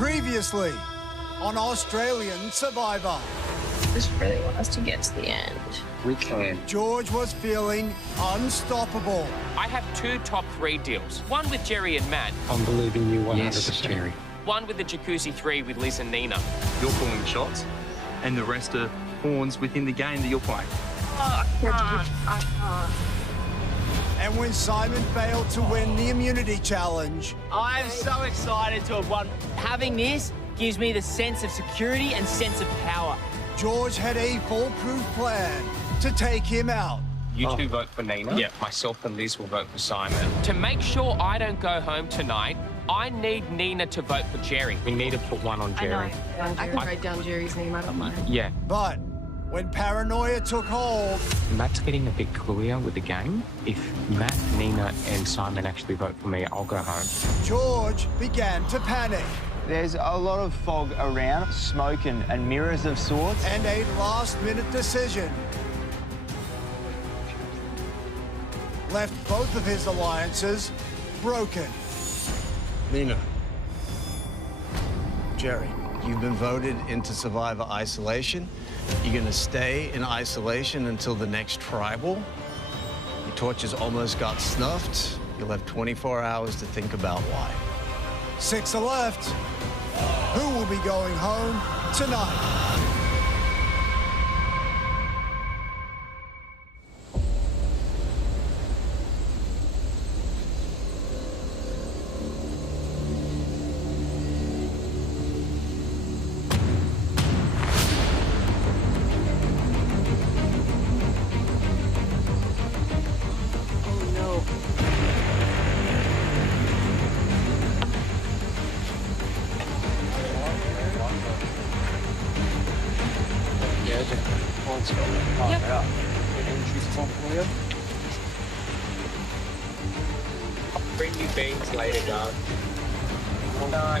Previously on Australian Survivor. Just really want us to get to the end. We can. George was feeling unstoppable. I have 2 top 3 deals. One with Jerry and Matt. I'm believing you 100%. Yes, Jerry. One with the Jacuzzi 3 with Liz and Nina. You're calling the shots, and the rest are pawns within the game that you're playing. I can't. And when Simon failed to win the immunity challenge, I'm so excited to have won. Having this gives me the sense of security and sense of power. George had a foolproof plan to take him out. You 2 vote for Nina. Yeah, myself and Liz will vote for Simon. To make sure I don't go home tonight, I need Nina to vote for Jerry. We need to put one on Jerry. I can write down Jerry's name. I don't mind. Yeah. But when paranoia took hold, Matt's getting a bit cluier with the game. If Matt, Nina, and Simon actually vote for me, I'll go home. George began to panic. There's a lot of fog around, smoke and mirrors of sorts. And a last-minute decision left both of his alliances broken. Nina. Jerry, you've been voted into Survivor Isolation. You're gonna stay in isolation until the next tribal. Your torches almost got snuffed. You'll have 24 hours to think about why. 6 are left. Who will be going home tonight? Bring you beans later, guys. No.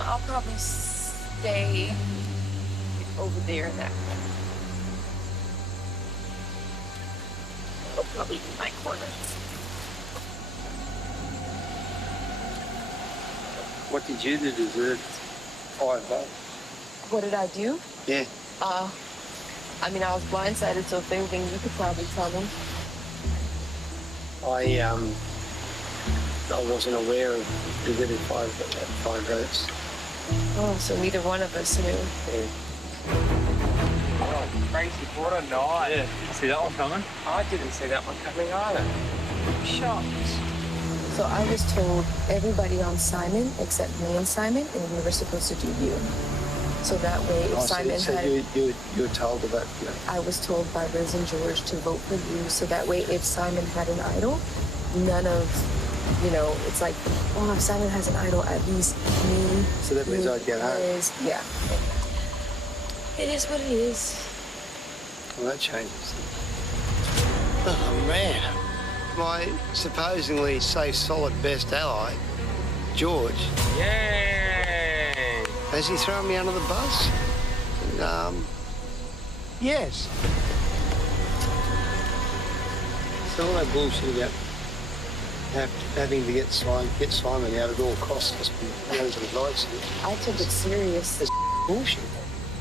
I'll probably stay over there in that corner. I'll probably be my corner. What did you do to deserve 5 votes? What did I do? Yeah. I mean, I was blindsided, so if anything, you could probably tell them. I wasn't aware of deserving 5 votes. Oh, so neither one of us knew. Yeah. Oh, crazy. What a night. Yeah. See that one coming? I didn't see that one coming either. I'm shocked. So I was told everybody on Simon except me and Simon, and we were supposed to do you. So that way, if Simon had... you were told to vote for me. I was told by Liz and George to vote for you, so that way if Simon had an idol, none of, it's like, oh, if Simon has an idol, at least me. So that means I'd get home. Liz, yeah. It is what it is. Well, that changes. Oh, man. My supposedly safe, solid best ally, George. Yay! Has he thrown me under the bus? Yes. So all that bullshit about having to get Simon out at all costs must be knows what lies to. I took it serious. It's bullshit.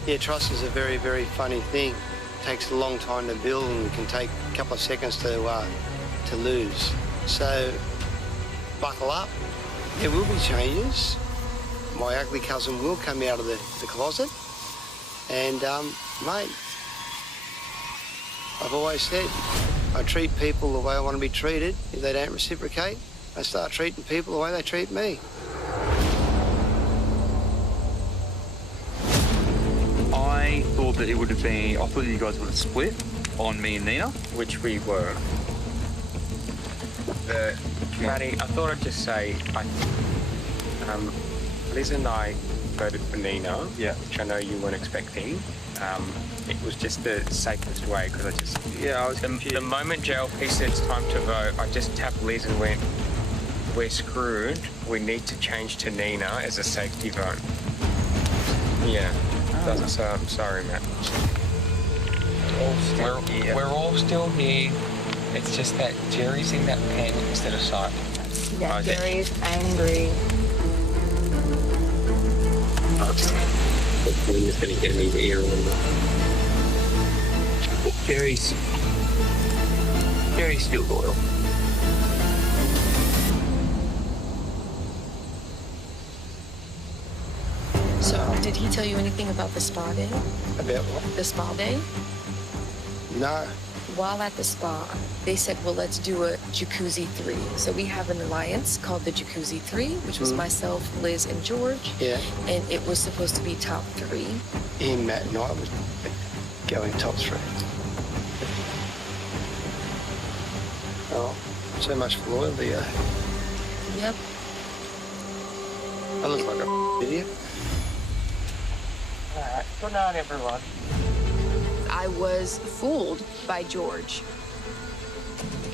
Yeah, trust is a very, very funny thing. It takes a long time to build and can take a couple of seconds to lose. So buckle up. There will be changes. My ugly cousin will come out of the closet. And, mate, I've always said I treat people the way I want to be treated. If they don't reciprocate, I start treating people the way they treat me. I thought that it would have been... I thought you guys would have split on me and Nina. Which we were. Matty, I thought I'd just say, Liz and I voted for Nina, which I know you weren't expecting. It was just the safest way because I just... Yeah, I was confused. The moment JLP said it's time to vote, I just tapped Liz and went, we're screwed. We need to change to Nina as a safety vote. Yeah. Doesn't say I'm sorry, Matt. We're all still here. It's just that Jerry's in that pen instead of Simon. Yeah, Jerry's angry. Hopefully he's going to get me the ear on that. Jerry's still loyal. So, did he tell you anything about the spa day? About what? The spa day? No. While at the spa, they said, well, let's do a Jacuzzi 3. So we have an alliance called the Jacuzzi 3, which was myself, Liz, and George. Yeah. And it was supposed to be top 3. Ian, Matt, and I would go in top 3. Oh, so much for loyalty, eh? Yep. I look like a idiot. All right. Good night, everyone. I was fooled by George.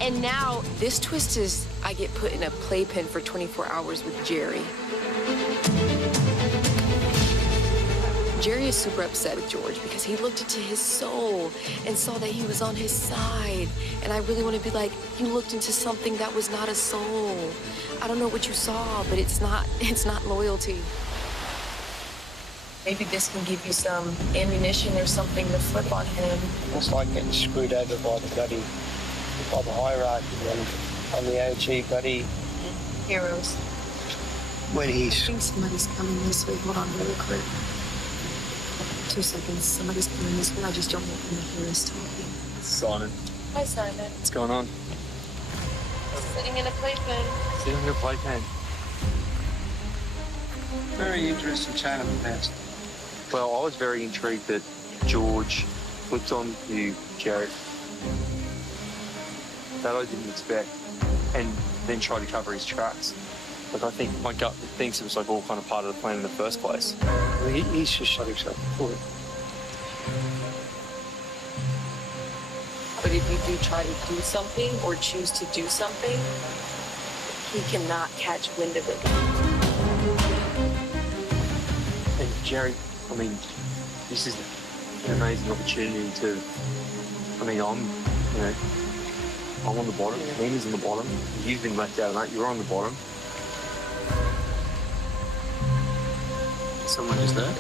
And now this twist is I get put in a playpen for 24 hours with Jerry. Jerry is super upset at George because he looked into his soul and saw that he was on his side. And I really want to be like, you looked into something that was not a soul. I don't know what you saw, but it's not loyalty. Maybe this can give you some ammunition or something to flip on him. It's like getting screwed over by the hierarchy on the OG bloody Heroes. when I he's think somebody's coming this way. Hold on really quick. 2 seconds. Somebody's coming this way. I just don't want them to hear us talking. Simon, Hi, Simon. what's going on? Sitting in a playpen. Sitting in your playpen. very interesting chain of events. Well, I was very intrigued that George flipped on to Jerry. That I didn't expect. And then tried to cover his tracks. Like, I think my gut thinks it was like all kind of part of the plan in the first place. Well, he's just shot himself forward. But if you do try to do something or choose to do something, he cannot catch wind of it. And Jerry, I mean, this is an amazing opportunity to, I mean, I'm on the bottom, Nina's on the bottom, you've been left out, mate, you're on the bottom. Someone just there?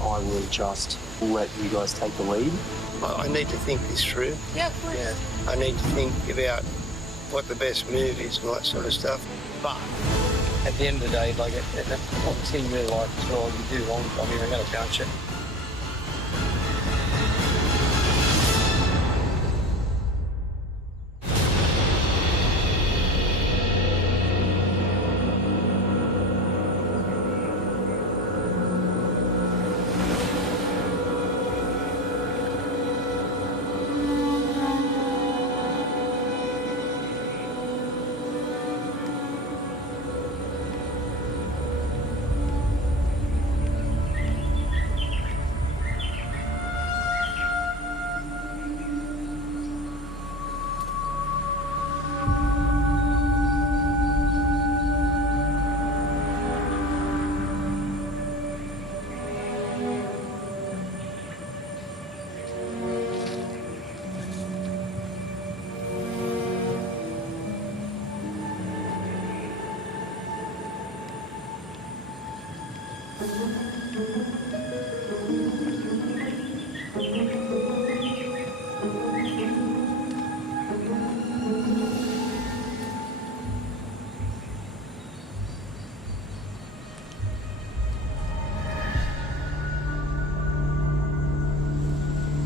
I will just let you guys take the lead. I need to think this through. Yeah, of course. Yeah, I need to think about what the best move is and all that sort of stuff. But at the end of the day, like, obviously in real life as well, you do wrong, I mean, I'm going to bounce it.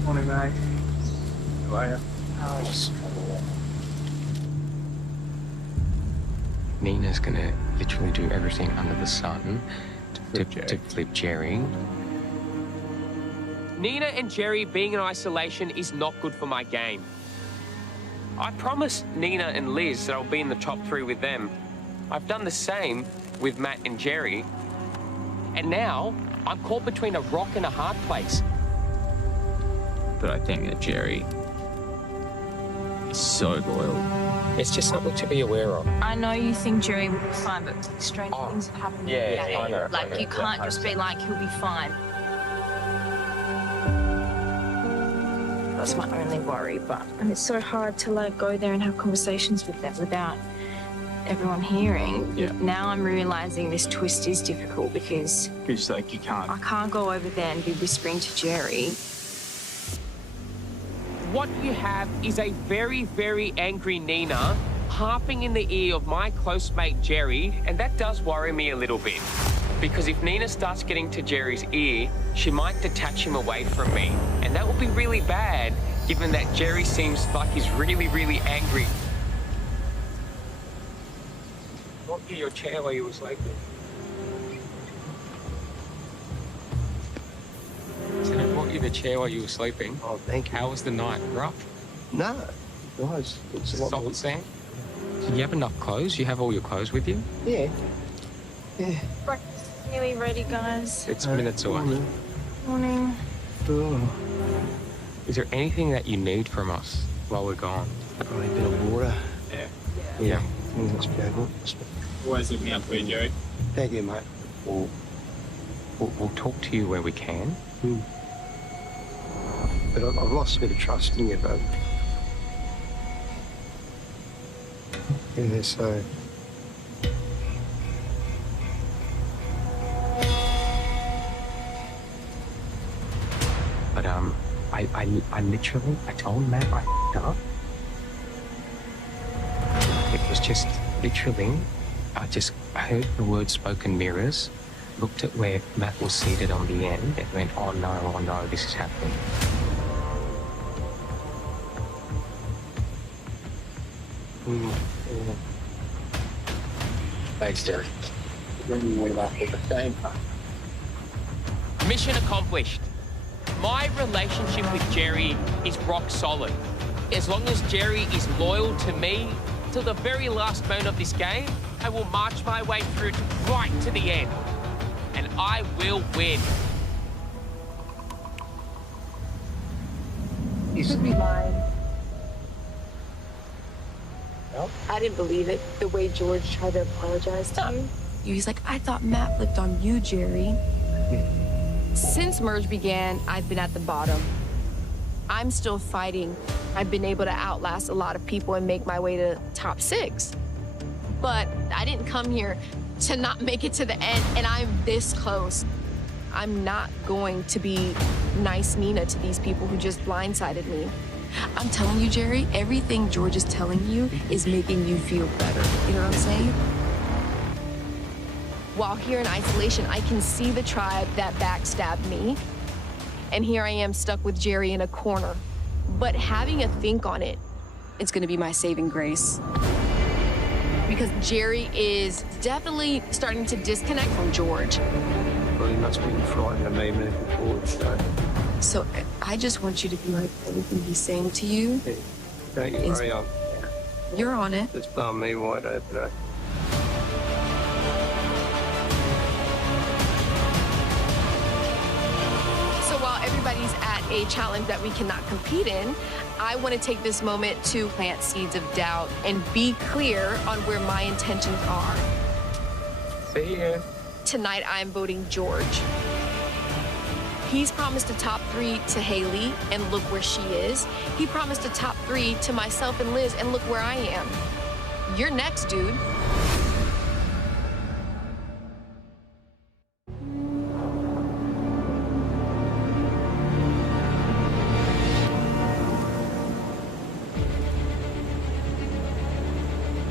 Morning, mate. How are you? Nina's gonna literally do everything under the sun to flip Jerry. Nina and Jerry being in isolation is not good for my game. I promised Nina and Liz that I'll be in the top 3 with them. I've done the same with Matt and Jerry. And now I'm caught between a rock and a hard place. But I think that Jerry so loyal. It's just something to be aware of. I know you think Jerry will be fine, but strange things have happened. Yeah, I know. Like, you can't just be like, he'll be fine. That's my only worry, and it's so hard to, like, go there and have conversations with them without everyone hearing. Yeah. Now I'm realizing this twist is difficult because It's like you can't. I can't go over there and be whispering to Jerry. What you have is a very, very angry Nina harping in the ear of my close mate Jerry, and that does worry me a little bit. Because if Nina starts getting to Jerry's ear, she might detach him away from me. And that will be really bad, given that Jerry seems like he's really, really angry. Brought you your chair while you were sleeping. So I brought you the chair while you were sleeping. Oh, thank you. How was the night? Rough? No, guys, it's a lot Stop more. it, Sam. Do you have enough clothes? You have all your clothes with you? Yeah. Yeah. Breakfast is nearly ready, guys. It's minutes away. Morning. Oh, Is there anything that you need from us while we're gone? probably a bit of water. Yeah. Yeah. I think that's pretty good. Always looking out for you, Jerry. Thank you, mate. We'll talk to you where we can. But I've lost a bit of trust in you, bro. Yeah, so... But I literally, I told Matt I f***ed up. It was just literally, I just heard the word spoken mirrors, looked at where Matt was seated on the end, and went, oh no, this is happening. Thanks, Jerry. Mission accomplished. My relationship with Jerry is rock solid. As long as Jerry is loyal to me till the very last moment of this game, I will march my way through right to the end. And I will win. You should be lying. I didn't believe it, the way George tried to apologize to you. He's like, I thought Matt flipped on you, Jerry. Since Merge began, I've been at the bottom. I'm still fighting. I've been able to outlast a lot of people and make my way to top 6. But I didn't come here to not make it to the end, and I'm this close. I'm not going to be nice Nina to these people who just blindsided me. I'm telling you, Jerry, everything George is telling you is making you feel better. You know what I'm saying? While here in isolation, I can see the tribe that backstabbed me. And here I am stuck with Jerry in a corner. But having a think on it, it's gonna be my saving grace. Because Jerry is definitely starting to disconnect from George. Well, you must be frightened of me moving forward, so... So I just want you to be like, everything he's saying to you, Hey, don't you worry, you're on it. it's blown me wide open. Eh? So while everybody's at a challenge that we cannot compete in, I want to take this moment to plant seeds of doubt and be clear on where my intentions are. See ya. Tonight, I'm voting George. He's promised a top 3 to Haley, and look where she is. He promised a top 3 to myself and Liz, and look where I am. You're next, dude.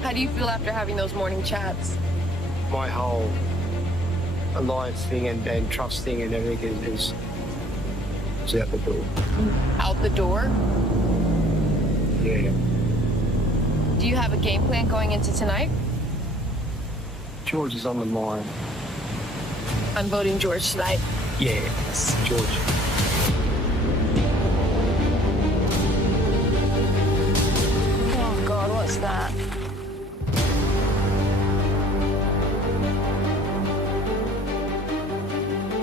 How do you feel after having those morning chats? My whole alliance thing and trust thing and everything is out the door. Out the door? Yeah. Do you have a game plan going into tonight? George is on the mind. I'm voting George tonight. Yes, George. Oh, God, what's that?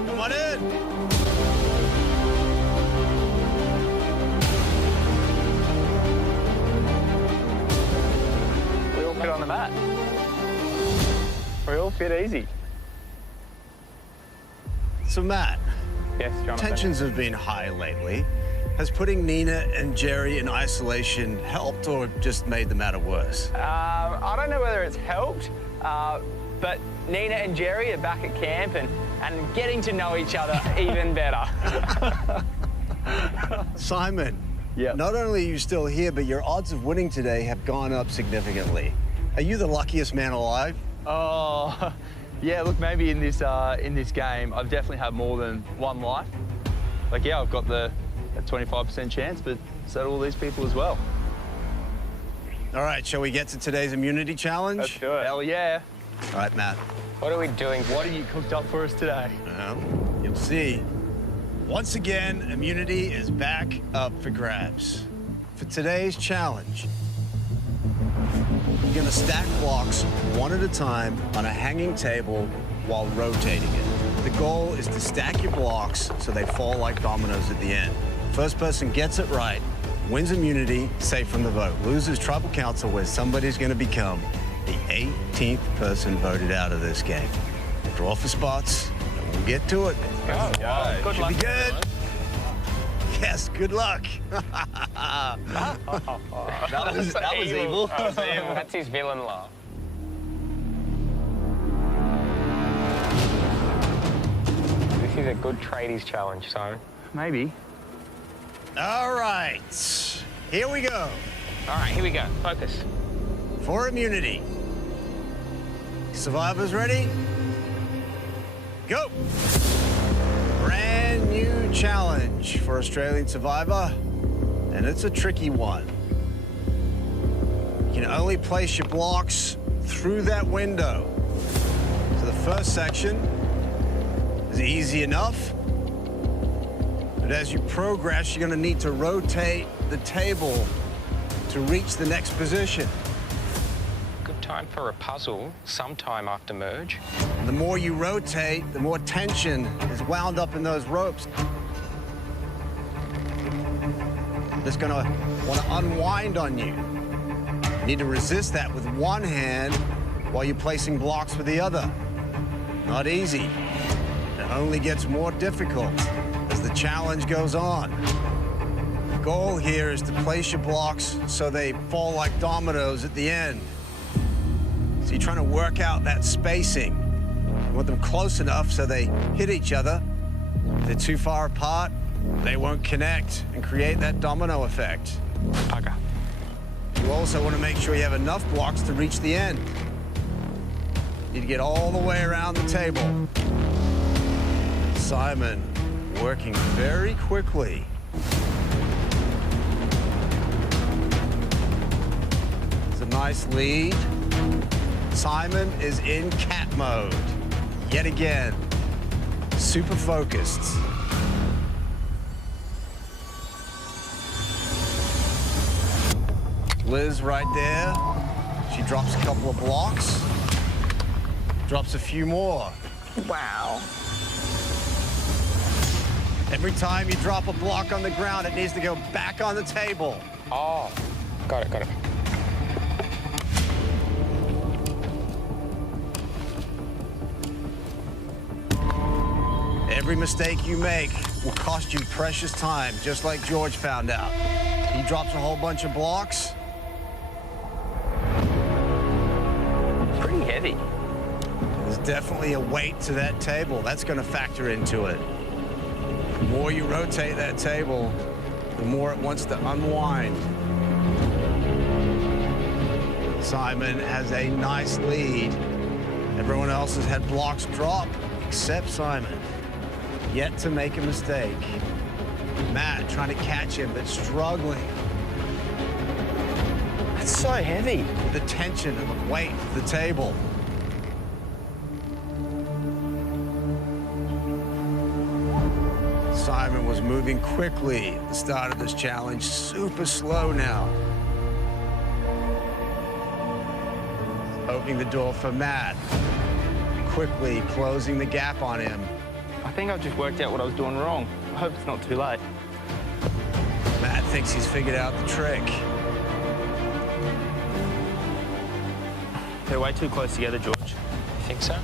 Come on in. bit easy. So, Matt, Yes, Jonathan. tensions have been high lately. Has putting Nina and Jerry in isolation helped or just made the matter worse? I don't know whether it's helped, but Nina and Jerry are back at camp and getting to know each other even better. Simon, Yep. not only are you still here, but your odds of winning today have gone up significantly. Are you the luckiest man alive? Oh, yeah, look, maybe in this game, I've definitely had more than one life. Like, yeah, I've got a 25% chance, but so do all these people as well. All right, shall we get to today's immunity challenge? Let's do it. Hell yeah. All right, Matt. What are we doing? What have you cooked up for us today? You'll see. Once again, immunity is back up for grabs. For today's challenge, you're gonna stack blocks one at a time on a hanging table while rotating it. The goal is to stack your blocks so they fall like dominoes at the end. First person gets it right, wins immunity, safe from the vote. Losers tribal council where somebody's gonna become the 18th person voted out of this game. Draw for spots, and we'll get to it. Good Should luck. be good. Yes, good luck. That was evil. That's his villain laugh. This is a good tradies challenge, Simon. Maybe. All right, here we go. All right, here we go. Focus. For immunity. Survivors ready? Go. Brand new challenge for Australian Survivor, and it's a tricky one. You can only place your blocks through that window. So the first section is easy enough, but as you progress, you're gonna need to rotate the table to reach the next position. Good time for a puzzle sometime after merge. The more you rotate, the more tension is wound up in those ropes. It's gonna wanna unwind on you. You need to resist that with one hand while you're placing blocks with the other. Not easy. It only gets more difficult as the challenge goes on. The goal here is to place your blocks so they fall like dominoes at the end. So you're trying to work out that spacing. You want them close enough so they hit each other. If they're too far apart, they won't connect and create that domino effect. Bugger. You also want to make sure you have enough blocks to reach the end. You need to get all the way around the table. Simon working very quickly. It's a nice lead. Simon is in cat mode. Yet again, super focused. Liz right there. She drops a couple of blocks. Drops a few more. Wow. Every time you drop a block on the ground, it needs to go back on the table. Oh, got it. Every mistake you make will cost you precious time, just like George found out. He drops a whole bunch of blocks. Pretty heavy. There's definitely a weight to that table. That's going to factor into it. The more you rotate that table, the more it wants to unwind. Simon has a nice lead. Everyone else has had blocks drop, except Simon. Yet to make a mistake. Matt trying to catch him, but struggling. It's so heavy. The tension and the weight of the table. Simon was moving quickly at the start of this challenge, super slow now. Opening the door for Matt, quickly closing the gap on him. I think I've just worked out what I was doing wrong. I hope it's not too late. Matt thinks he's figured out the trick. They're way too close together, George. You think so?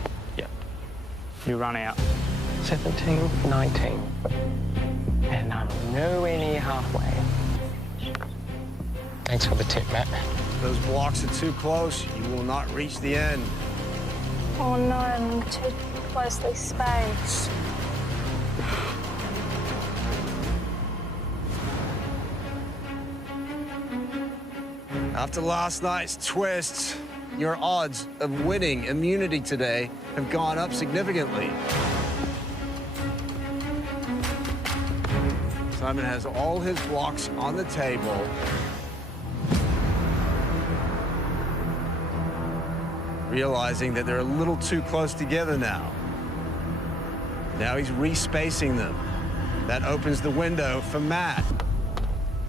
You run out. 17, 19. And I'm nowhere near halfway. Thanks for the tip, Matt. Those blocks are too close. You will not reach the end. Oh no, I'm too closely spaced. After last night's twists, your odds of winning immunity today have gone up significantly. Simon has all his blocks on the table. Realizing that they're a little too close together now. Now he's respacing them. That opens the window for Matt.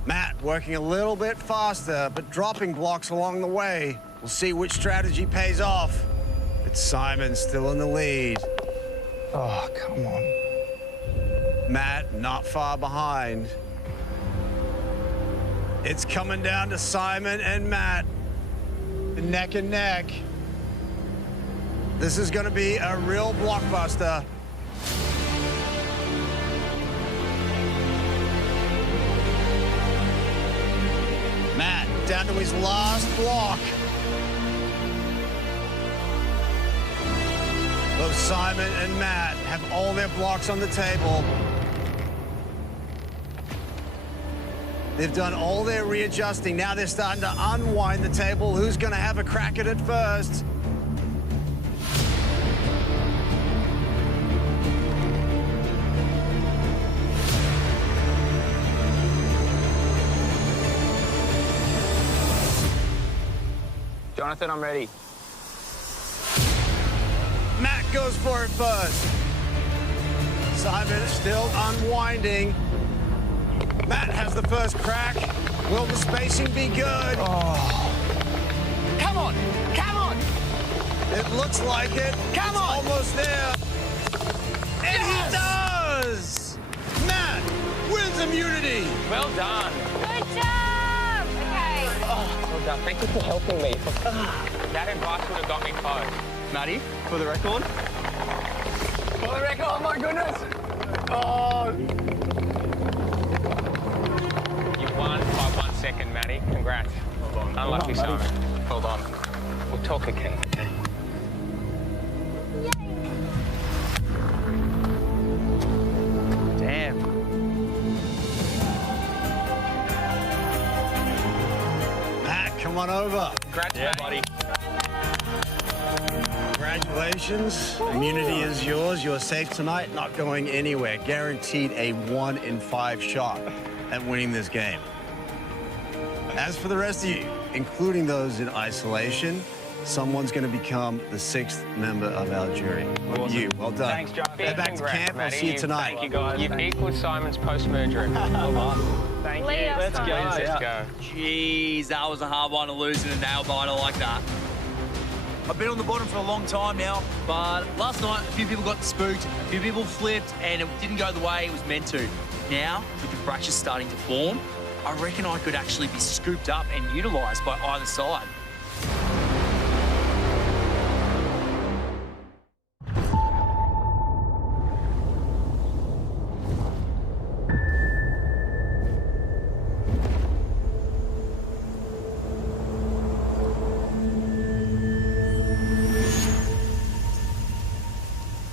Matt working a little bit faster, but dropping blocks along the way. We'll see which strategy pays off. It's Simon still in the lead. Oh, come on. Matt not far behind. It's coming down to Simon and Matt. Neck and neck. This is going to be a real blockbuster. Matt down to his last block. Both Simon and Matt have all their blocks on the table. They've done all their readjusting. Now they're starting to unwind the table. Who's going to have a crack at it first? Jonathan, I'm ready. Matt goes for it first. Simon is still unwinding. Matt has the first crack. Will the spacing be good? Oh. Come on! Come on! It looks like it. Come It's on! almost there. And he does! Matt wins immunity. Well done. Good job! Okay. Well done. Thank you for helping me. That advice would have got me close. Maddie, for the record. For the record, oh my goodness! Oh! You won by 1 second, Matty. Congrats. Well done. Unlucky, Well done, Simon. Well done. We'll talk again, okay? Damn. Matt, come on over. Congrats, Yeah, Matty. buddy. Congratulations. Immunity is yours. You're safe tonight, not going anywhere. Guaranteed a 1 in 5 shot at winning this game. As for the rest of you, including those in isolation, someone's going to become the 6th member of our jury. Awesome. You, well done. Thanks, Jonathan. Head back to Congrats, camp. I'll Matty. see you tonight. Thank you, guys. You've equaled Simon's post-merger. Well done. Thank Lead you. us Let's on. go. Let's go. Jeez, that was a hard one to lose in a nail biter like that. I've been on the bottom for a long time now, but last night a few people got spooked, a few people flipped, and it didn't go the way it was meant to. Now, with the fractures starting to form, I reckon I could actually be scooped up and utilised by either side.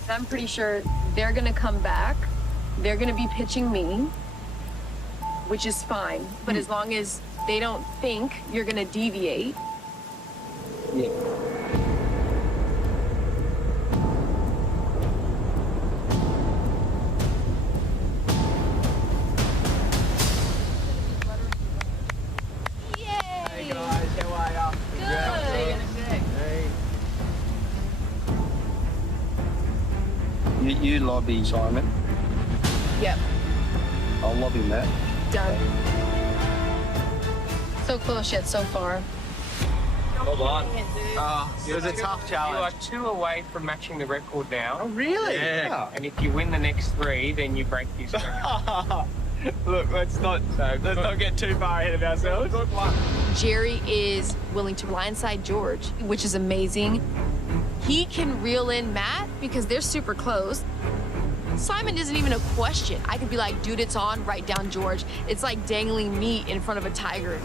I'm pretty sure they're gonna come back. They're gonna be pitching me, which is fine. But as long as they don't think you're gonna deviate. Yeah. Hey guys, how are ya? Good. You lobby Simon. Yep, I'll lobby Matt. done. So close yet so far. Well done. It was a tough You are challenge. 2 away from matching the record now. Really? Yeah. And if you win the next 3, then you break his record. Look, let's not get too far ahead of ourselves. Jerry is willing to blindside George, which is amazing. he can reel in Matt because they're super close. Simon isn't even a question. I could be like, dude, it's on, write down George. It's like dangling meat in front of a tiger.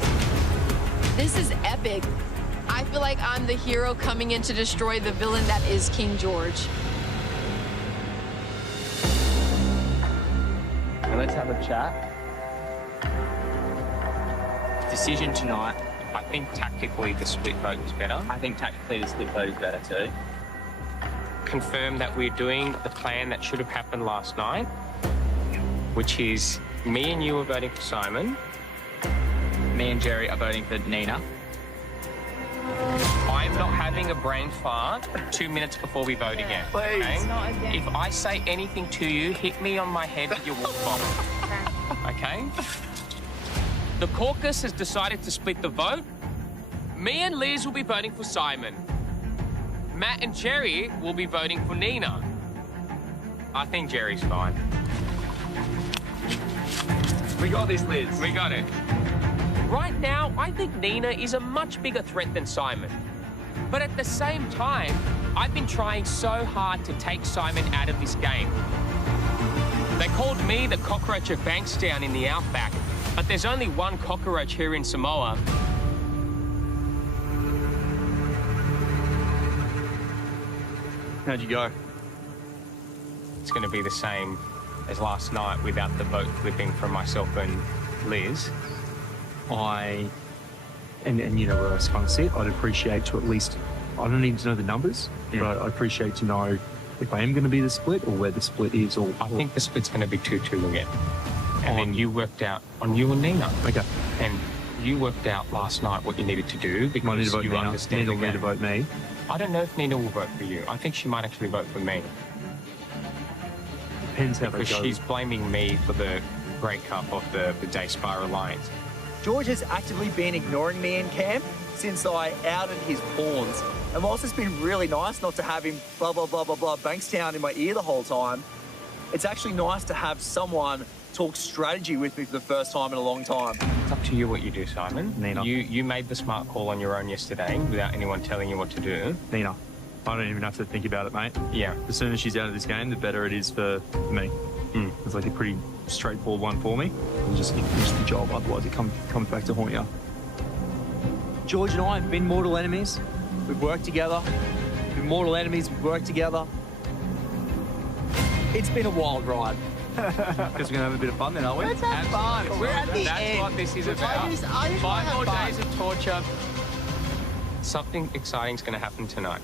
This is epic. I feel like I'm the hero coming in to destroy the villain that is King George. Now let's have a chat. Decision tonight. I think tactically the split vote is better. I think tactically the split vote is better too. Confirm that we're doing the plan that should have happened last night, which is me and you are voting for Simon. Me and Jerry are voting for Nina. I'm not having a brain fart 2 minutes before we vote again. Please. Okay? Not again. If I say anything to you, hit me on my head with your wolf bomb. Okay? The caucus has decided to split the vote. Me and Liz will be voting for Simon. Matt and Jerry will be voting for Nina. I think Jerry's fine. We got this, Liz. We got it. Right now, I think Nina is a much bigger threat than Simon. But at the same time, I've been trying so hard to take Simon out of this game. They called me the cockroach of Bankstown in the Outback, but there's only one cockroach here in Samoa. How'd you go? It's going to be the same as last night without the vote flipping from myself and Liz. And you know where I kind of sit, I'd appreciate to at least, I don't need to know the numbers, but I'd appreciate to know if I am going to be the split or where the split is. I think the split's going to be 2-2 again. And then you worked out on you and Nina. Okay. And you worked out last night what you needed to do because I need to vote you Nina. understand Nina the will need to game. vote me. I don't know if Nina will vote for you. I think she might actually vote for me. Depends how Because they go. she's blaming me for the breakup of the Daystar Alliance. George has actively been ignoring me in camp since I outed his pawns. And whilst it's been really nice not to have him blah, blah, blah, blah, blah, Bankstown in my ear the whole time, it's actually nice to have someone talk strategy with me for the first time in a long time. It's up to you what you do, Simon. Nina. You made the smart call on your own yesterday without anyone telling you what to do. Nina, I don't even have to think about it, mate. Yeah. The sooner she's out of this game, the better it is for me. It's like a pretty straightforward one for me. I'll just finish the job, otherwise it comes back to haunt you. George and I have been mortal enemies. We've worked together. We've been mortal enemies, we've worked together. It's been a wild ride. Because we're going to have a bit of fun then, aren't we? Let's have fun. We're at the That's end. what this is I about. just 5 wanna more have days fun. of torture. Something exciting's going to happen tonight.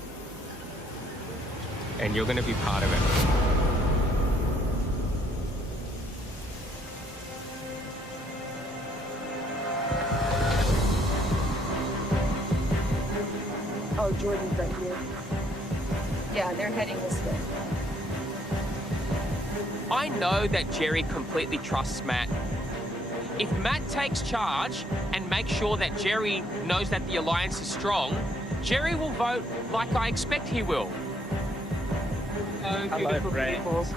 And you're going to be part of it. Oh, Jordan's right here. Yeah, they're heading this way. I know that Jerry completely trusts Matt. If Matt takes charge and makes sure that Jerry knows that the alliance is strong, Jerry will vote like I expect he will. Hello, friends.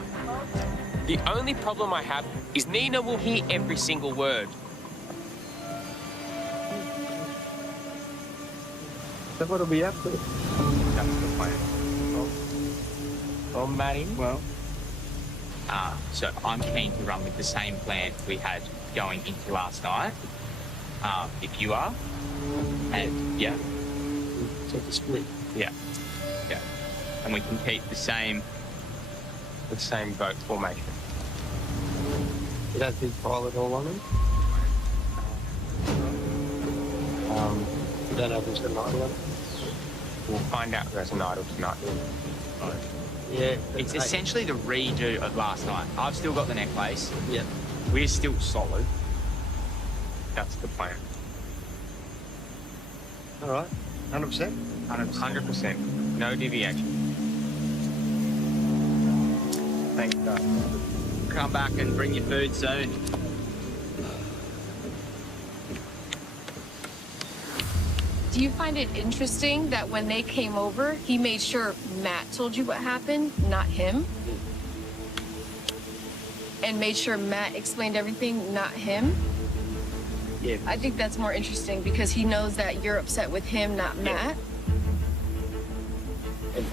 The only problem I have is Nina will hear every single word. So what'll we have to? That's the plan. Oh, Matty? Well, So I'm keen to run with the same plan we had going into last night. If you are, and yeah, take the split. yeah, and we can keep the same vote formation. You don't think pile it all on him? You don't know if there's an idol on it? We'll find out who has an idol tonight. Yeah. It's essentially the redo of last night. I've still got the necklace. Yeah. We're still solid. That's the plan. All right. 100%? 100%. No deviation. Thanks, guys. Come back and bring your food soon. Do you find it interesting that when they came over, he made sure Matt told you what happened, not him? And made sure Matt explained everything, not him? Yeah. I think that's more interesting because he knows that you're upset with him, not Matt. And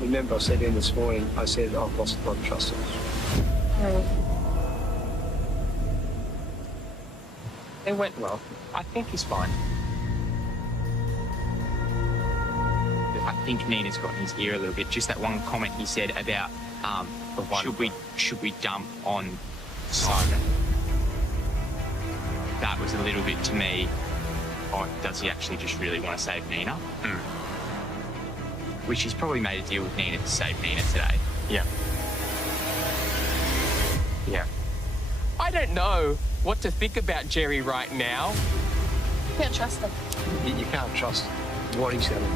remember, I said in this morning, I said I've lost a lot of trust in it. It went well. I think he's fine. I think Nina's got in his ear a little bit. Just that one comment he said about should we dump on Simon? That was a little bit to me. Oh, does he actually just really want to save Nina? Which he's probably made a deal with Nina to save Nina today. Yeah. Yeah. I don't know what to think about Jerry right now. You can't trust him. You can't trust what he's going to do.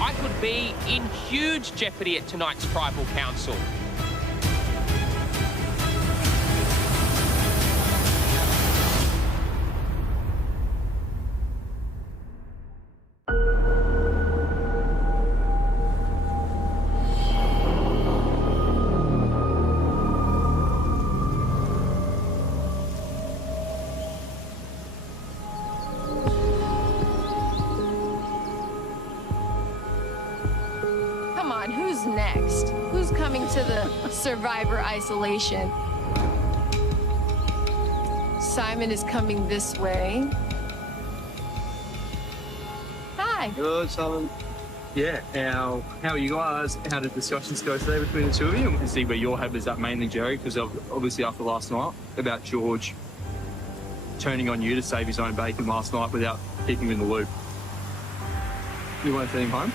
I could be in huge jeopardy at tonight's tribal council. Come on, who's next? Who's coming to the survivor isolation? Simon is coming this way. Hi. Good, Simon. Yeah, how are you guys? How did discussions go today between the two of you? And we can see where your head is at, mainly Jerry, because obviously after last night, about George turning on you to save his own bacon last night without keeping him in the loop. You want to send him home?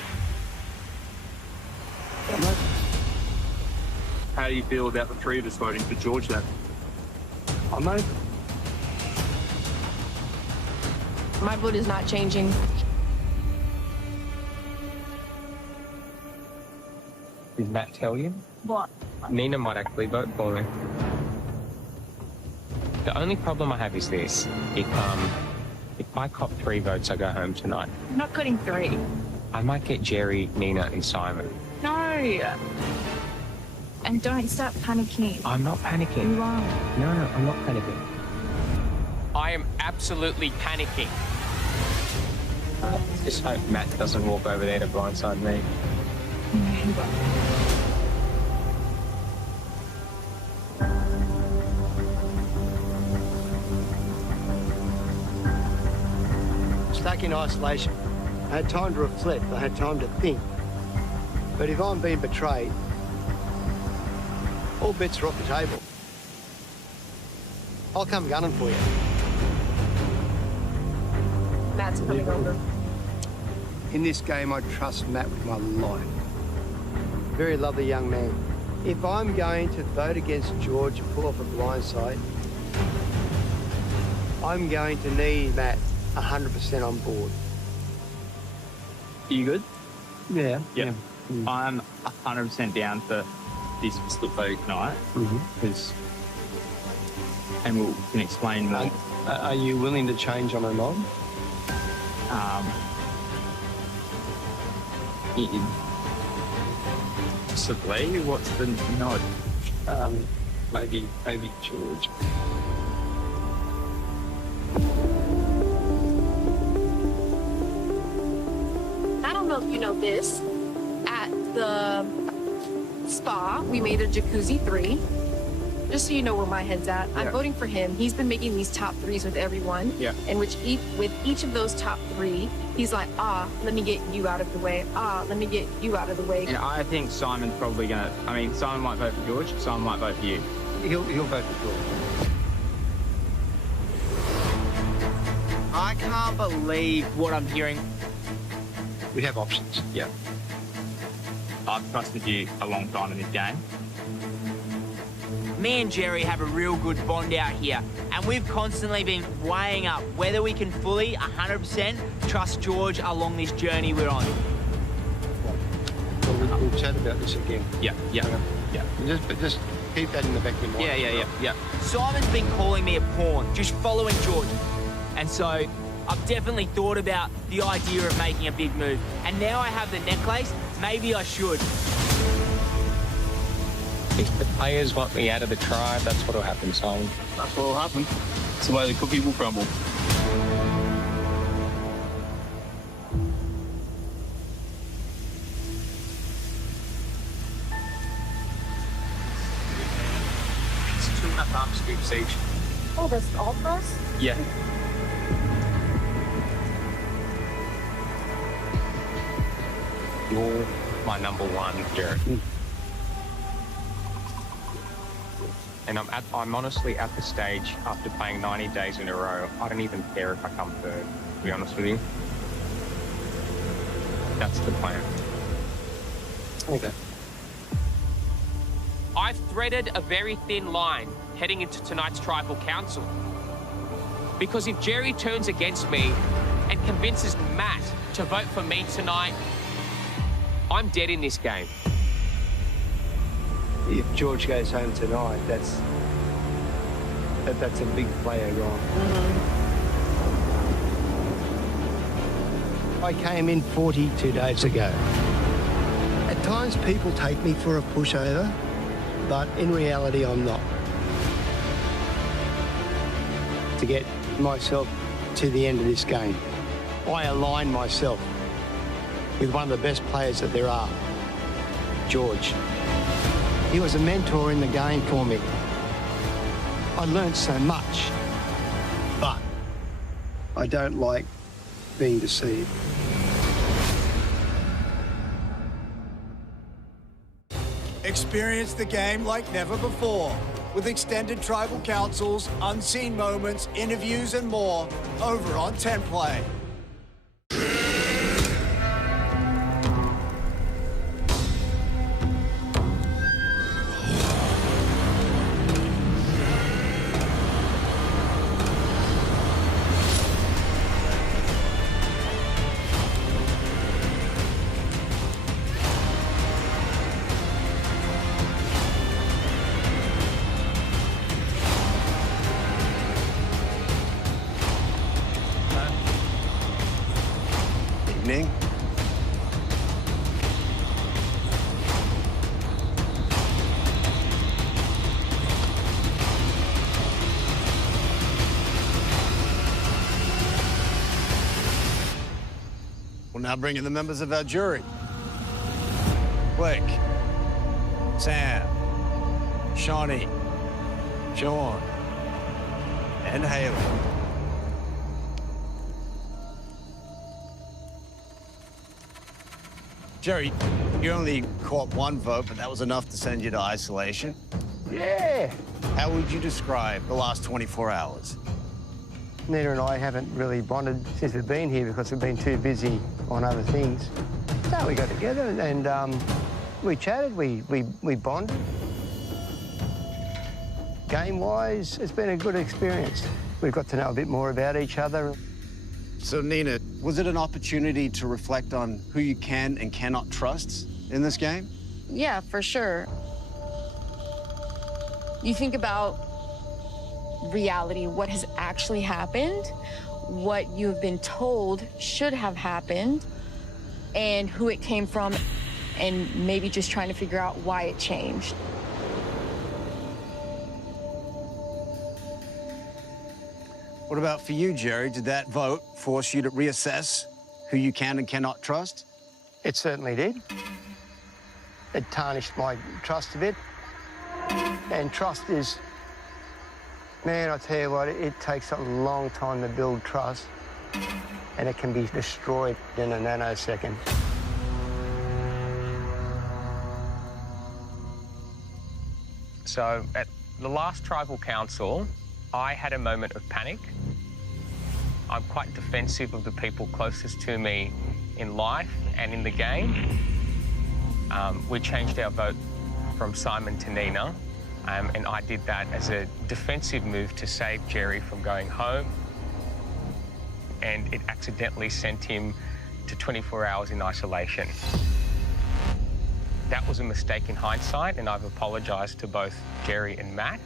How do you feel about the three of us voting for George then? I know. My vote is not changing. Did Matt tell you? What? Nina might actually vote for me. The only problem I have is this. If I cop 3 votes, I go home tonight. I'm not getting 3. I might get Jerry, Nina, and Simon. No. And don't start panicking. I'm not panicking. You are. No, I'm not panicking. I am absolutely panicking. Just hope Matt doesn't walk over there to blindside me. Stuck in isolation. I had time to reflect. I had time to think. But if I'm being betrayed, all bets are off the table. I'll come gunning for you. Matt's coming over. In this game, I trust Matt with my life. Very lovely young man. If I'm going to vote against George and pull off a blindside, I'm going to need Matt 100% on board. Are you good? Yeah. Yeah. I'm 100% down for this split vote tonight. Because, and we can explain more. Are you willing to change on a nod? Possibly. What's the nod? Maybe George. I don't know if you know this. At the spa, we made a jacuzzi 3. Just so you know where my head's at. I'm voting for him. He's been making these top 3s with everyone. Yeah. And with each of those top 3, he's like, let me get you out of the way. Let me get you out of the way. And I think Simon's probably going to... I mean, Simon might vote for George. Simon might vote for you. He'll vote for George. I can't believe what I'm hearing. We have options. Yeah. I've trusted you a long time in this game. Me and Jerry have a real good bond out here, and we've constantly been weighing up whether we can fully 100% trust George along this journey we're on. We'll chat about this again. Yeah. Just keep that in the back of your mind. Yeah. Simon's been calling me a pawn, just following George. And so I've definitely thought about the idea of making a big move. And now I have the necklace, maybe I should. If the players want me out of the tribe, that's what'll happen, Simon. That's what will happen. It's the way the cookie will crumble. Boom Siege. Oh, that's all for us? Yeah. You're my number one, Jared. And I'm honestly at the stage after playing 90 days in a row, I don't even care if I come third, to be honest with you. That's the plan. Okay. I've threaded a very thin line heading into tonight's tribal council. Because if Jerry turns against me and convinces Matt to vote for me tonight, I'm dead in this game. If George goes home tonight, that's a big player gone. I came in 42 days ago. At times people take me for a pushover, but in reality I'm not. To get myself to the end of this game, I align myself with one of the best players that there are, George. He was a mentor in the game for me. I learned so much, but I don't like being deceived. Experience the game like never before with extended tribal councils, unseen moments, interviews, and more over on 10Play. Evening. We'll now bring in the members of our jury. Blake, Sam, Shawnee, Sean, and Haley. Jerry, you only caught one vote, but that was enough to send you to isolation. Yeah. How would you describe the last 24 hours? Nina and I haven't really bonded since we've been here because we've been too busy on other things. So we got together and we chatted, we bonded. Game-wise, it's been a good experience. We've got to know a bit more about each other. So, Nina, was it an opportunity to reflect on who you can and cannot trust in this game? Yeah, for sure. You think about reality, what has actually happened, what you've been told should have happened, and who it came from, and maybe just trying to figure out why it changed. What about for you, Jerry? Did that vote force you to reassess who you can and cannot trust? It certainly did. It tarnished my trust a bit. And trust is, man, I tell you what, it takes a long time to build trust, and it can be destroyed in a nanosecond. So at the last tribal council, I had a moment of panic. I'm quite defensive of the people closest to me in life and in the game. We changed our vote from Simon to Nina, and I did that as a defensive move to save Jerry from going home. And it accidentally sent him to 24 hours in isolation. That was a mistake in hindsight, and I've apologized to both Jerry and Matt.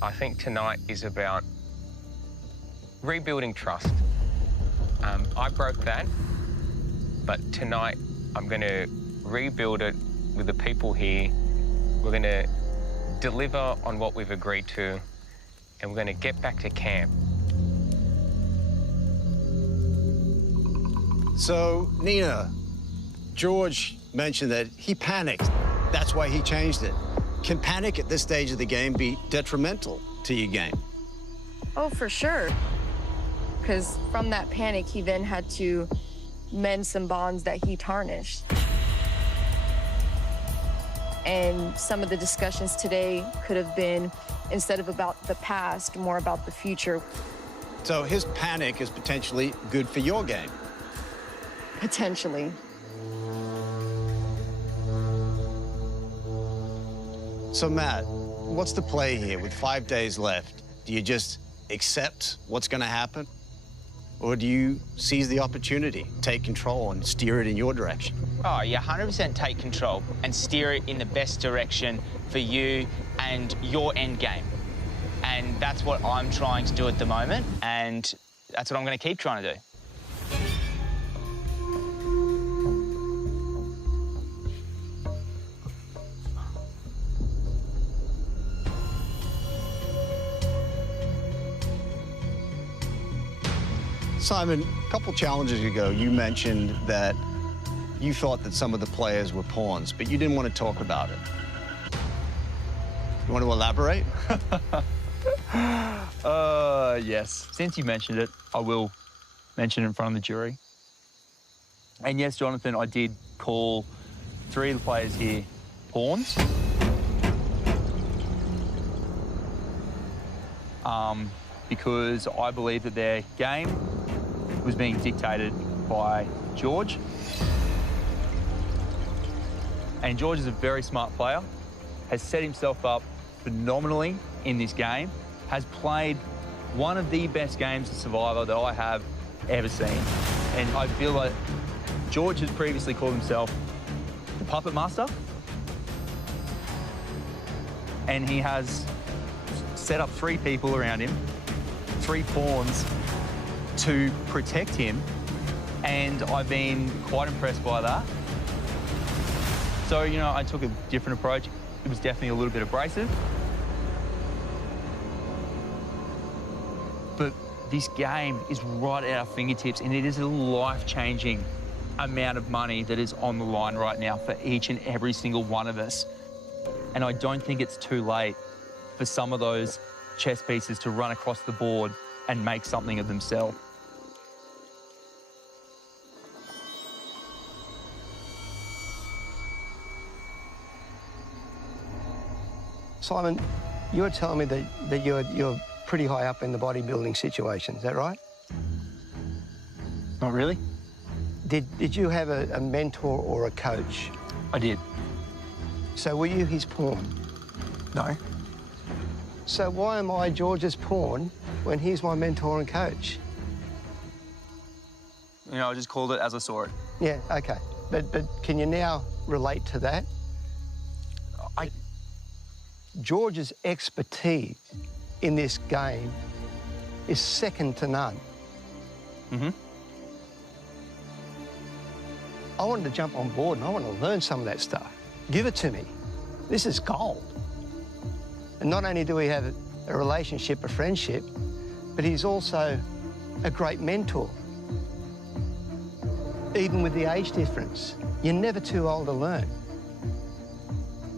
I think tonight is about rebuilding trust. I broke that, but tonight I'm going to rebuild it with the people here. We're going to deliver on what we've agreed to, and we're going to get back to camp. So, Nina, George mentioned that he panicked. That's why he changed it. Can panic at this stage of the game be detrimental to your game? Oh, for sure. Because from that panic, he then had to mend some bonds that he tarnished. And some of the discussions today could have been, instead of about the past, more about the future. So his panic is potentially good for your game. Potentially. So Matt, what's the play here with 5 days left? Do you just accept what's going to happen? Or do you seize the opportunity, take control and steer it in your direction? Oh, yeah, 100% take control and steer it in the best direction for you and your end game. And that's what I'm trying to do at the moment, and that's what I'm going to keep trying to do. Simon, a couple challenges ago, you mentioned that you thought that some of the players were pawns, but you didn't want to talk about it. You want to elaborate? Yes. Since you mentioned it, I will mention it in front of the jury. And yes, Jonathan, I did call 3 of the players here pawns. Because I believe that their game was being dictated by George. And George is a very smart player, has set himself up phenomenally in this game, has played one of the best games of Survivor that I have ever seen. And I feel like George has previously called himself the Puppet Master. And he has set up 3 people around him, 3 pawns to protect him. And I've been quite impressed by that. So, you know, I took a different approach. It was definitely a little bit abrasive. But this game is right at our fingertips, and it is a life-changing amount of money that is on the line right now for each and every single one of us. And I don't think it's too late for some of those chess pieces to run across the board and make something of themselves. Simon, you were telling me that you're pretty high up in the bodybuilding situation, is that right? Not really. Did you have a mentor or a coach? I did. So were you his pawn? No. So why am I George's pawn when he's my mentor and coach? You know, I just called it as I saw it. Yeah, okay. But can you now relate to that? George's expertise in this game is second to none. Mm-hmm. I wanted to jump on board and I want to learn some of that stuff. Give it to me. This is gold. And not only do we have a relationship, a friendship, but he's also a great mentor. Even with the age difference, you're never too old to learn.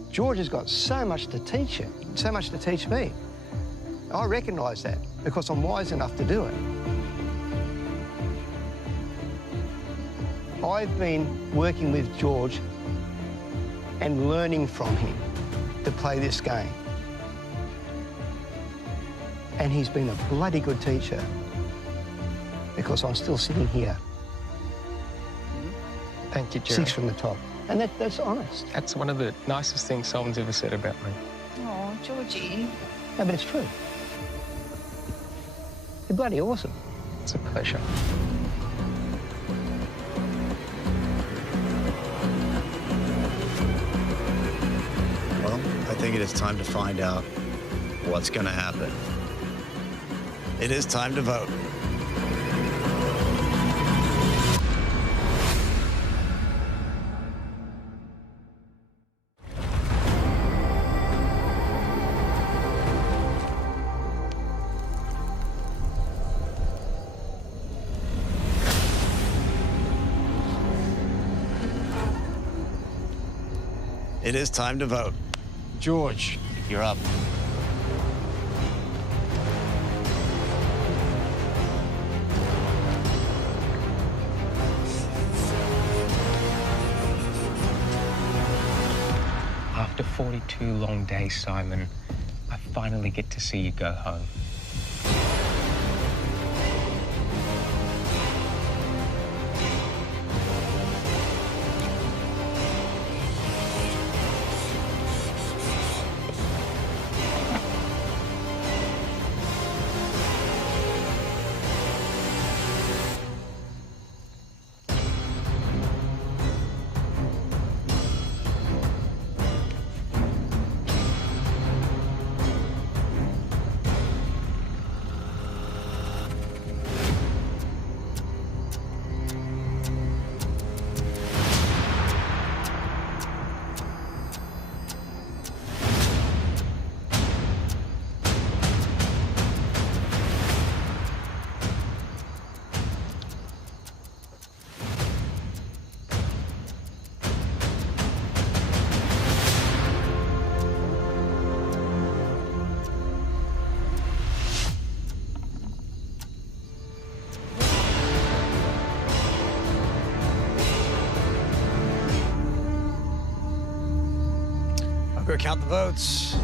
George has got so much to teach you, so much to teach me. I recognise that because I'm wise enough to do it. I've been working with George and learning from him to play this game. And he's been a bloody good teacher because I'm still sitting here. Thank you, Jerry. 6 from the top. And that's honest. That's one of the nicest things someone's ever said about me. Oh, Georgie. No, but it's true. You're bloody awesome. It's a pleasure. Well, I think it is time to find out what's going to happen. It is time to vote. It is time to vote. George, you're up. After 42 long days, Simon, I finally get to see you go home. I'll go count the votes.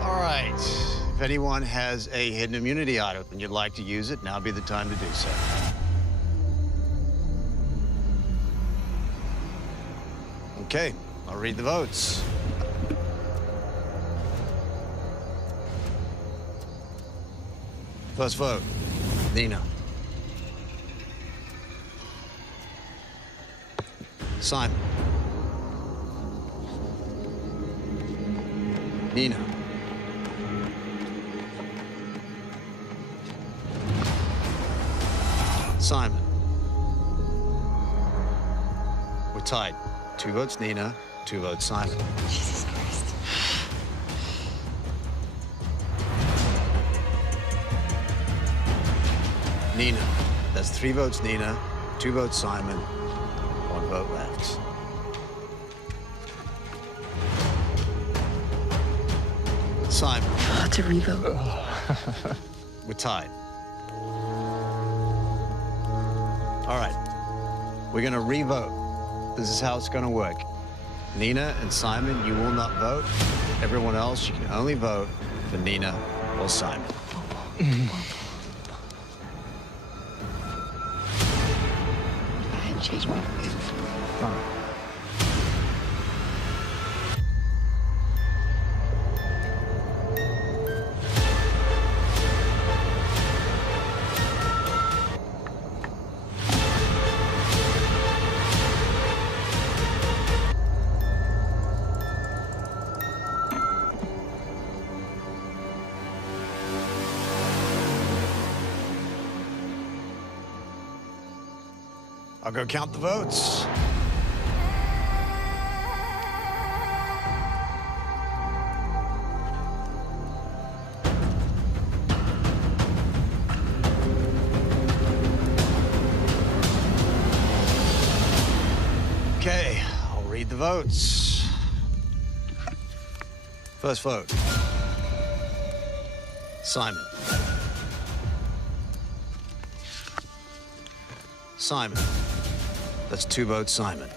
All right. If anyone has a hidden immunity item and you'd like to use it, now would be the time to do so. Okay, I'll read the votes. First vote, Nina. Simon. Nina. Simon. We're tied. 2 votes Nina, 2 votes Simon. Jesus Christ. Nina. That's 3 votes Nina, 2 votes Simon, 1 vote left. Simon. To revote. We're tied. All right. We're going to re-vote. This is how it's going to work. Nina and Simon, you will not vote. Everyone else, you can only vote for Nina or Simon. I hadn't changed my mind. I'll go count the votes. Okay, I'll read the votes. First vote, Simon. Simon. That's 2 votes Simon.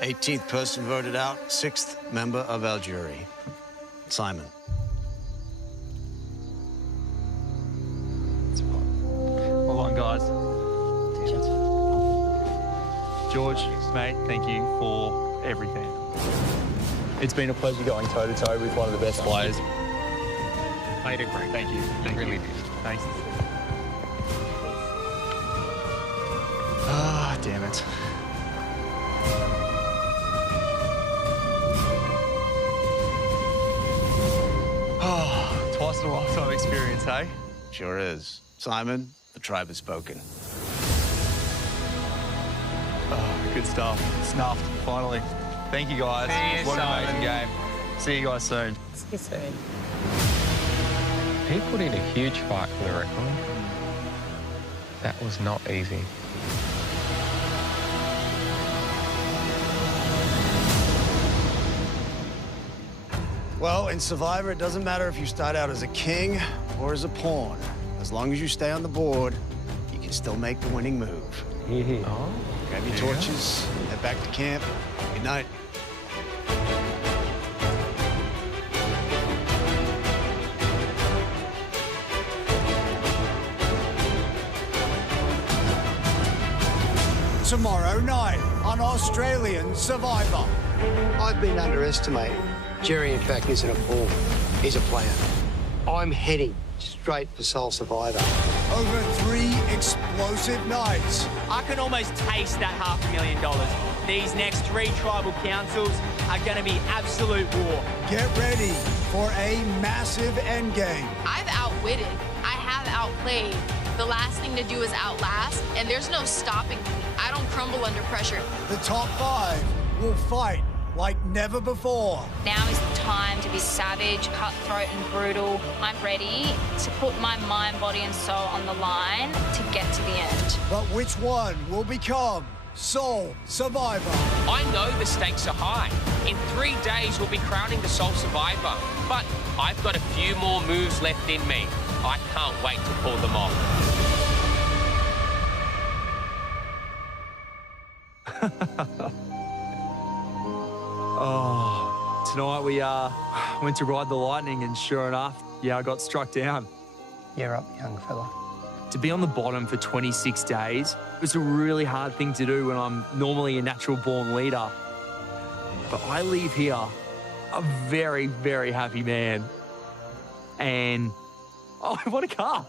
18th person voted out, 6th member of our jury, Simon. Hold on, guys. George, mate, thank you for everything. It's been a pleasure going toe-to-toe with one of the best players. Played it great. Thank you. Thank you. Really did. Thanks. Ah, damn it. Oh, twice in a lifetime experience, hey? Sure is. Simon, the tribe has spoken. Good stuff. Snuffed, finally. Thank you, guys. See you, What an Simon. amazing game. See you guys soon. See you soon. He put in a huge fight for the record. That was not easy. Well, in Survivor, it doesn't matter if you start out as a king or as a pawn. As long as you stay on the board, you can still make the winning move. Oh, Grab your torches, head back to camp. Good night. Tomorrow night on Australian Survivor. I've been underestimated. Jerry, in fact, isn't a pawn. He's a player. I'm heading straight for Sole Survivor. Over 3 explosive nights. I can almost taste that $500,000. These next 3 tribal councils are going to be absolute war. Get ready for a massive endgame. I've outwitted. I have outplayed. The last thing to do is outlast, and there's no stopping me. I don't crumble under pressure. The top 5 will fight like never before. Now is the time to be savage, cutthroat and brutal. I'm ready to put my mind, body and soul on the line to get to the end. But which one will become Sole Survivor? I know the stakes are high. In 3 days, we'll be crowning the sole survivor. But I've got a few more moves left in me. I can't wait to pull them off. Oh, tonight we went to ride the lightning, and sure enough, I got struck down. You're up, young fella. To be on the bottom for 26 days was a really hard thing to do when I'm normally a natural-born leader. But I leave here a very, very happy man. And, oh, what a car!